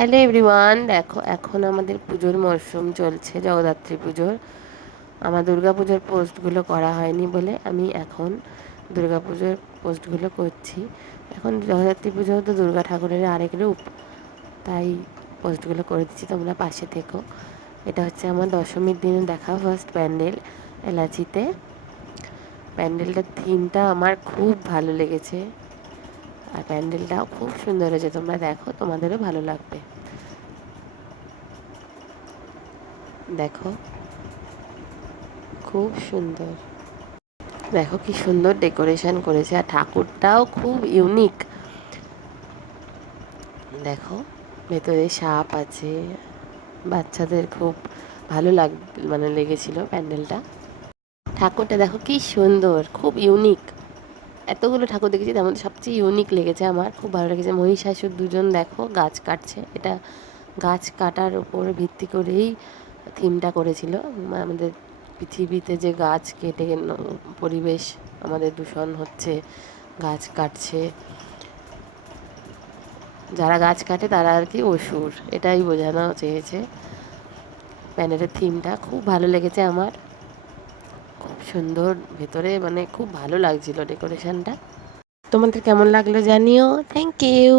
Hello everyone দেখো, এখন আমাদের পুজোর মরশুম চলছে, জগদ্ধাত্রী পুজোর। আমার দুর্গা পুজোর পোস্টগুলো করা হয়নি বলে আমি এখন দুর্গা পুজোর পোস্টগুলো করছি। এখন জগদ্ধাত্রী পুজো তো দুর্গা ঠাকুরের আরেক রূপ, তাই পোস্টগুলো করে দিচ্ছি, তোমরা পাশে থেকো। এটা হচ্ছে আমার দশমীর দিনে দেখা ফার্স্ট প্যান্ডেল এলাচিতে। প্যান্ডেলটার থিমটা আমার খুব ভালো লেগেছে। আর প্যান্ডেলটাও খুব সুন্দর হয়েছে। তোমরা দেখো, তোমাদেরও ভালো লাগবে। দেখো, খুব সুন্দর। দেখো কি সুন্দর ডেকোরেশন করেছে আর ঠাকুরটাও খুব ইউনিক। দেখো, ভেতরে সাপ আছে। বাচ্চাদের খুব ভালো লাগ মানে লেগেছিল প্যান্ডেলটা। ঠাকুরটা দেখো কি সুন্দর, খুব ইউনিক। এতগুলো ঠাকুর দেখেছি, তার মধ্যে সবচেয়ে ইউনিক লেগেছে আমার, খুব ভালো লেগেছে। মহিষাসুর দুজন দেখো, গাছ কাটছে। এটা গাছ কাটার উপর ভিত্তি করেই থিমটা করেছিল। আমাদের পৃথিবীতে যে গাছ কেটে পরিবেশ আমাদের দূষণ হচ্ছে, গাছ কাটছে। যারা গাছ কাটে তারা আর কি অসুর, এটাই বোঝানো চেয়েছে। প্যানেলের থিমটা খুব ভালো লেগেছে আমার। সুন্দর ভেতরে মানে খুব ভালো লাগছিল ডেকোরেশনটা তোমাদের কেমন লাগল জানিও। Thank you